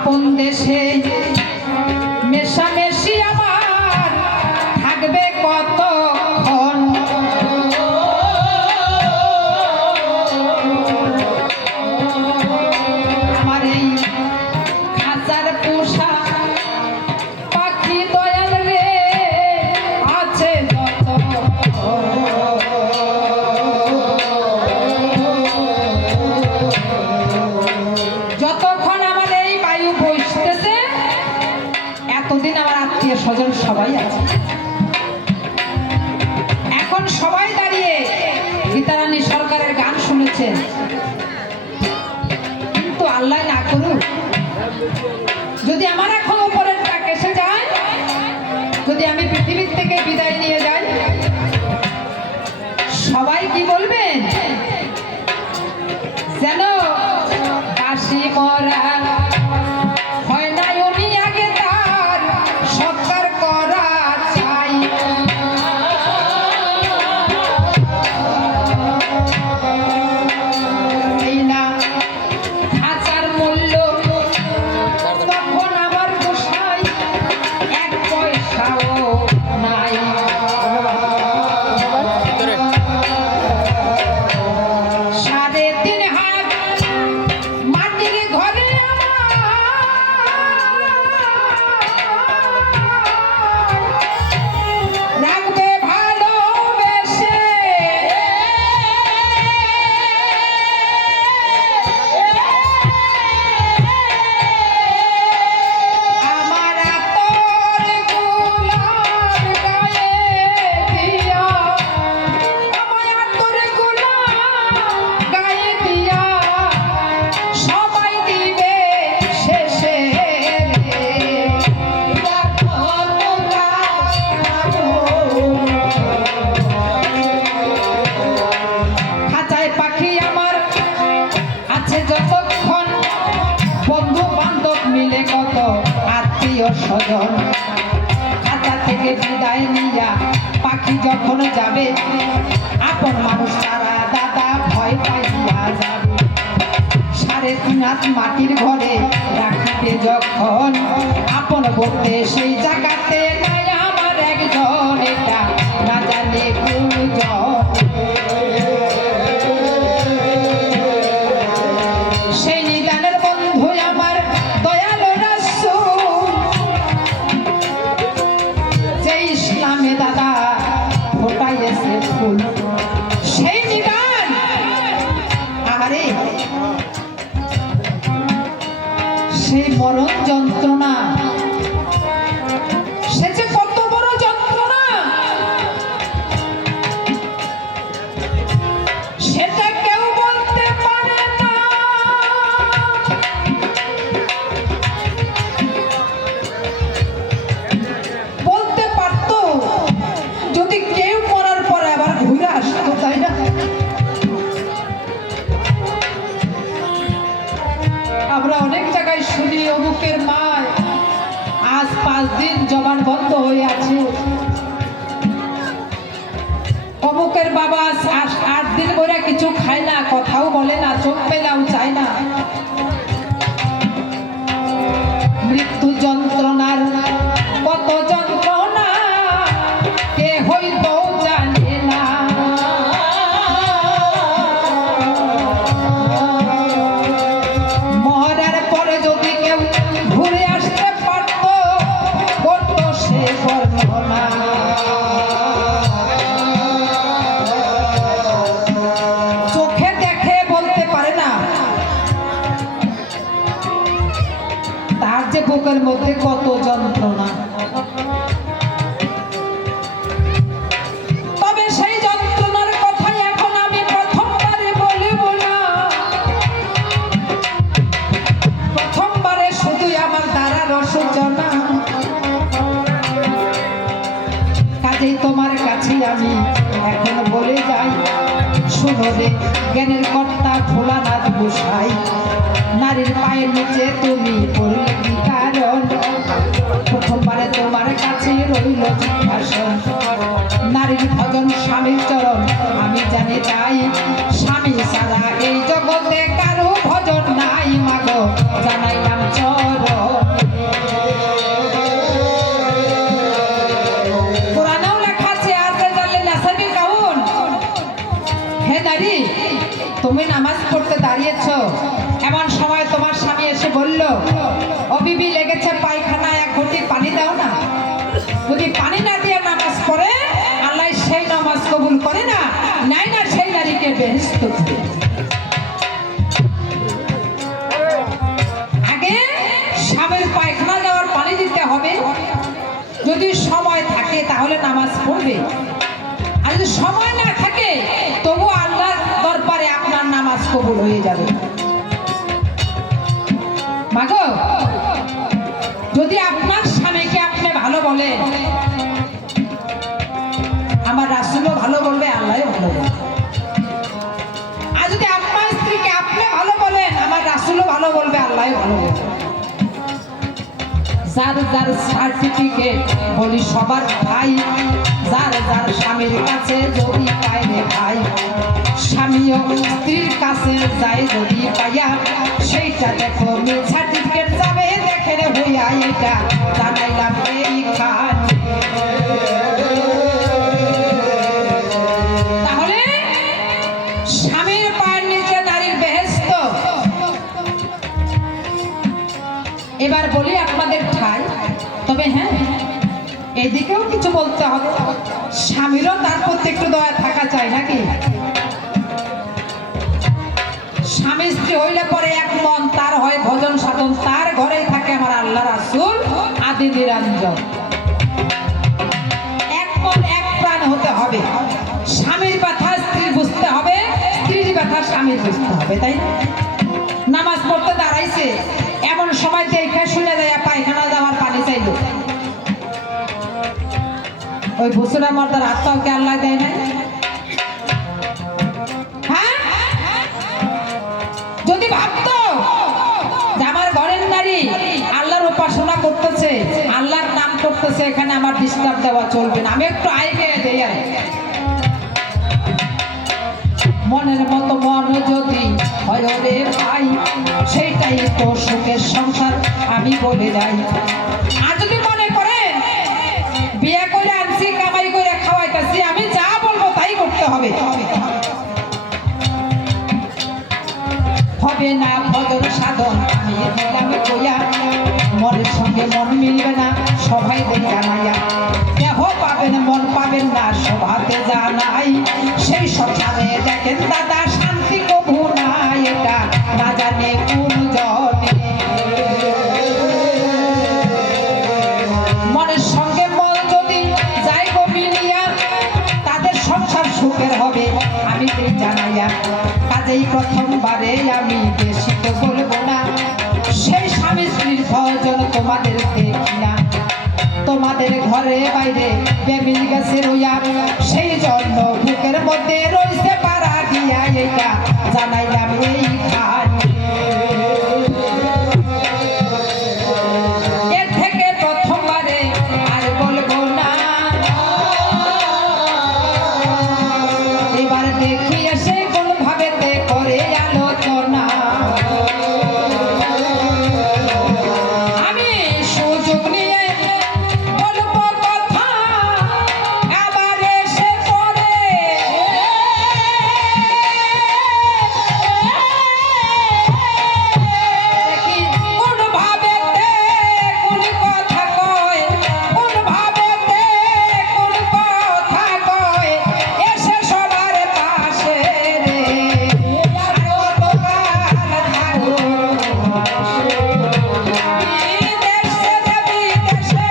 আপন দেশে মেশামেশি আমার থাকবে কতক্ষণ। আমার এই খাঁচার পোষা পাখি দয়াল রে আছে যতক্ষণ আমার এই বায়ু বইতেছে এতদিন আমার আত্মীয় স্বজন সবাই আছে। এখন সবাই দাঁড়িয়ে গীতারানী সরকারের গান শুনেছেন, কিন্তু আল্লাহ না করুক যদি আমার এখন উপরের টাক এসে যায়, যদি আমি পৃথিবীর থেকে বিদায় নিয়ে যাই, সবাই কি বলবেন যেন কাশি মরা হয় না, উনি আগে তার সৎকার করা চাই। এই না খাঁচার মূল্য তখন আমার গোসাই এক পয়সাও নাই। সাড়ে তিন হাত মাটির ঘরে রাখবে ভালোবেসে, আমার আতর গোলাপ গায়ে দিয়া, আমার আতর গোলাপ গায়ে দিয়া সবাই দিবে শেষে রে। খাঁচায় পাখি আমার আছে যতক্ষণ, বন্ধু বান্ধব মিলে কত আত্মীয় স্বজন। খাঁচা থেকে বিদায় নিয়া পাখি যখন যাবে, আপন মানুষ তারা দাদা ভয় পাইয়া যাবে। সাড়ে তিন হাত মাটির ঘরে রাখিতে যখন, আপন বলতে সেই জায়গাতে নাই আমার একজন, এটা না জানে গুরুজন। সেই নিদানের বন্ধু আমার দয়াল রাসূল, যে ইসলামে দাদা ফোটাইয়েছে ফুল, সেই নিদান আরে সেই মরণ যন্ত্রণা, সে যে কত বড় যন্ত্রণা সেটা কেউ বলতে পারে না। বলতে পারতো যদি কেউ মরার পরে আবার ঘুরে আসতো, তাই না? আমরা অনেক জায়গায় শুনি অমুকের মা আজ 5 দিন জবান বন্ধ হয়ে আছে, অমুকের বাবা 8 দিন ধরে কিছু খায় না, কথাও বলে না, চোখ পেলাও চায় না। মৃত্যু যন্ত্রণার কত যন্ত্রণা কে হইতো জানে না। মরার পরে যদি কেউ ঘুরে আসতে পারত, করতো সে বর্ণনা। চোখে দেখে বলতে পারে না তার যে বুকের মধ্যে কত যন্ত্রণা। তবে সেই যন্ত্রণার কথাই এখন আমি প্রথমবারে বলিব না, প্রথমবারে শুধুই আমার দ্বারার সূচনা। কাজেই তোমার কাছে আমি এখন বলে যাই, শোনো রে জ্ঞানের কর্তা ভোলানাথ গোসাই, নারীর পায়ের নিচে তুমি পড়লে কি কারণ? প্রথমবারে তোমার কাছে রইল জিজ্ঞাসন। নারীর ভজন স্বামীর চরণ আমি জানি চাই, স্বামী ছাড়া এই জগতে কারো ভজন নাই মাগো জানাইলাম চরণ। কোরআনেও লেখা আছে হে নারী, তুমি নামাজ পড়তে দাঁড়িয়েছ, এমন সময় তোমার স্বামী এসে বলল, ও বিবি লেগেছে পায়খানা, এক ঘটি পানি দাও না। যদি পানি না দিয়ে নামাজ পড়ে আল্লাহ সেই নামাজ কবুল করে না, নাই না সেই নারীকে বেহেশত দিবে। আগে স্বামীর পায়খানা যাওয়ার পানি দিতে হবে, যদি সময় থাকে তাহলে নামাজ পড়বে, আর যদি সময় না থাকে তবু আল্লাহর দরবারে আপনার নামাজ কবুল হয়ে যাবে। মাগো, যদি আপনার স্বামীকে আপনি ভালো বলেন, আমার রাসূলও ভালো বলবে, আল্লাহও ভালো বলবে। আর যদি আপনার স্ত্রীকে আপনি ভালো বলেন, আমার রাসূলও ভালো বলবে, আল্লাহও ভালো বলবে। যার যার সার্টিফিকেট বলি সবার ভাই, যার যার স্বামীর কাছে যদি পায় রে ভাই, স্বামীও স্ত্রীর কাছে যায় যদি পাইয়া, সেইটা দেখো মিল সার্টিফিকেট যাবে দেখে রে হইয়া, এটা জানাইলাম এইখান। তাহলে স্বামীর পায়ের নিচে নারীর বেহেশত। এবার বলি আপনাদের ঠাই, তবে হ্যাঁ এদিকেও কিছু বলতে হবে, স্বামীরও তার প্রতি একটু দয়া থাকা চাই নাকি? স্বামী স্ত্রী হইলে পরে এক মন, তার হয় ভজন সাধন, তার ঘরেই থাকে আমার আল্লাহ রাসূল আদি নিরঞ্জন। এক মন এক প্রাণ হতে হবে, স্বামীর ব্যথা স্ত্রীর বুঝতে হবে, স্ত্রীর ব্যথা স্বামীর বুঝতে হবে, তাই না? নামাজ পড়তে দাঁড়াইছে, এমন সময় দেখে শুনে যায় পায়খানা যাওয়ার পানি চাইল, ওই ভুসুরা মর্দার আত্মাকে আল্লাহ দেয় নাই? হ্যাঁ, যদি ভাবতো যে আমার ঘরের নারী আল্লাহর উপাসনা করতেছে, আল্লাহর নাম করতেছে, এখানে আমার ডিস্টার্ব দেওয়া চলবে না, আমি একটু আইগে দেই, আর মনের মতো মন যদি হয় রে ভাই, সেইটাই তো সুখের সংসার আমি বলে যাই। আর যদি মনে করেন বিয়ে করে আনছি, কামাই করে খাওয়াইতেছি, আমি যা বলবো তাই করতে হবে, হবে না ভজন সাধন আমি দিলাম কইয়া, মনের সঙ্গে মন মিলবে না সবাই জানাইয়া, দেহ পাবেন মন পাবেন না সভাতে জানাই, সেই সংসারে দেখেন দাদা শান্তি কবু নাই, এটা না জানে কোন জনে। মনের সঙ্গে মন যদি যাই গো মিলিয়া, তাদের সংসার সুখের হবে আমি জানাইয়া। কাজেই প্রথমবারে আমি বেশি তো বলবো না, সেই স্বামী স্ত্রীর ভজন তোমাদের দেখি না, তোমাদের ঘরে বাইরে বেবিল গেছে রইয়া, সেই জন্য বুকের মধ্যে রইছে পারা দিয়া, এটা জানাইলাম এইখান। এর থেকে প্রথমবারে আর বলবো না, এবার দেখি এসে কোন ভাবেতে করে আলোচনা। আমি সুযোগ নিয়ে বলবো কথা, আবার এসে পড়ে দেখি কোন ভাবেতে কোন কথা কয়, কোন ভাবেতে কোন কথা কয়, এসে সবার পাশে রে, আর কতকাল থাকবো বিদেশে রে বিদেশে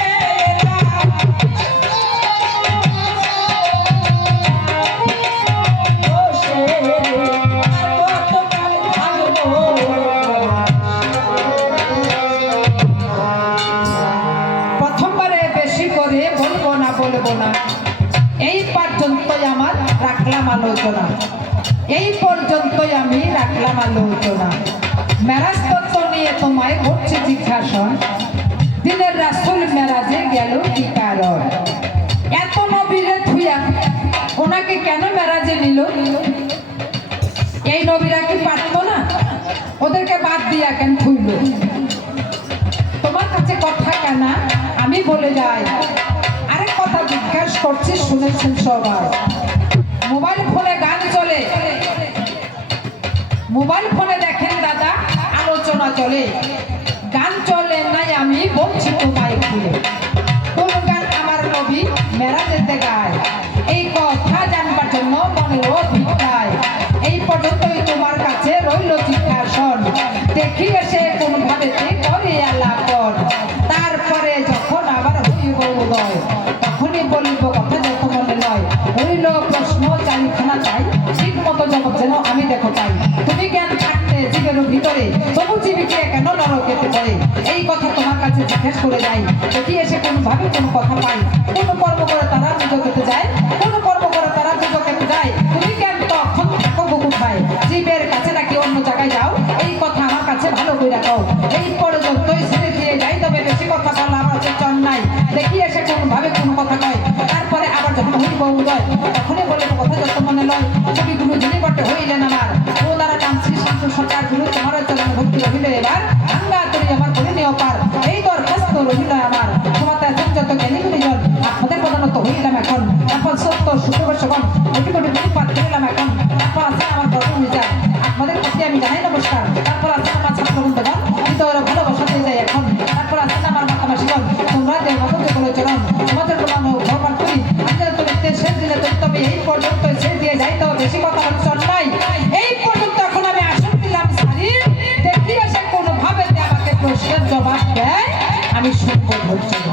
প্রথমবারে বেশি করে বলবো না বলবো না, এই পর্যন্তই আমার রাখলাম আলোচনা, এই পর্যন্তই আমি রাখলাম আলোচনা। মেরাজ তত্ত্ব নিয়ে তোমায় করছি জিজ্ঞাসন, দিনের রাসূল মেরাজে গেল কি কারণ? এত নবীরে থুইয়া ওনাকে কেন মেরাজে নিল? এই নবীরা কি পারতো না? ওদেরকে বাদ দিয়া কেন থুইল? তোমার কাছে কথা কেন আমি বলে যাই। আরেক কথা জিজ্ঞাসা করছি, শুনেছেন সবাই? মোবাইল ফোনে গান চলে, মোবাইল ফোনে দেখেন দাদা আলোচনা চলে, গান চলে নাই আমি বলছি তোমায় খুলে। কোন গান আমার নবী মেরাজেতে গায়? এই কথা জানবার জন্য মনের অভিপ্রায়। এই পর্যন্তই তোমার কাছে রইল জিজ্ঞাসন, দেখি এসে কোন ভাবে করে আলাপন। তারপরে যখন আবার হইব উদয়, তখনই বলিব কথা যত মনে নয়। হইল প্রশ্ন চারিখানা চাই, ঠিক মতো জবাব যেন আমি দেখো পাই। তুমি জ্ঞান থাকতে জীবের ভিতরে, তবু জীবিকে কেন নরকেতে করে? এই কথা তোমার কাছে জিজ্ঞেস করে যাই, যদি এসে কোন ভাবে কোনো কথা পাই। কোন কর্ম করে তারা দুজকেতে যায়, কোন কর্ম করে তারা দুজকেতে যায়। তুমি জ্ঞান তখন থাকো কোথায়? জীবের কাছে নাকি অন্য জায়গায় যাও? এই কথা আমার কাছে ভালো করে রাখো। এই পর্যন্তই ছেড়ে দিয়ে যাই, তবে বেশি কথা বলা আমার চল নাই। দেখি এসে কোন ভাবে কোন কথা কয়, তারপরে আবার যখন হইব উদয়, তখনই বলে কথা যত মনে লয়। কবি গুরু যিনি বটে হইলেন আমার, ওনারা কাঞ্চি শান্ত সরকার গুরু তোমার চরণ ভক্তি রহিল এবার। আঙ্গা করি আমার করিনীয় পার, এই দরখাস্ত রহিল আমার। তোমাতে এখন যত জ্ঞানী গুণীজন, আপনাদের প্রধানত হইলাম এখন। এখন সত্য শুক্রবর্ষগণ কোটি কোটি গুণপাত করিলাম এখন। তারপর আছে আমার গর্ব বিচার, আপনাদের প্রতি আমি জানাই নমস্কার। তারপর আছে আমার ছাত্র বন্ধুগণ, হৃদয়ের ভালোবাসা দিয়ে যায় এখন। তারপর আছে আমার মাতামাসীগণ, তোমরা দেব মতো করে চরণ, তোমাদের প্রমাণ ভগবান করি। আমাদের তরিতে শেষ দিনে তবে এই পর্যন্ত ছেড়ে দিয়ে যাই, তো বেশি কথা বলে চল নাই। এই পর্যন্ত এখন আমি আসন দিলাম সারি, দেখি এসে কোন ভাবে আমাকে প্রশ্নের জবাব দেয়, আমি শুনবো ধৈর্য।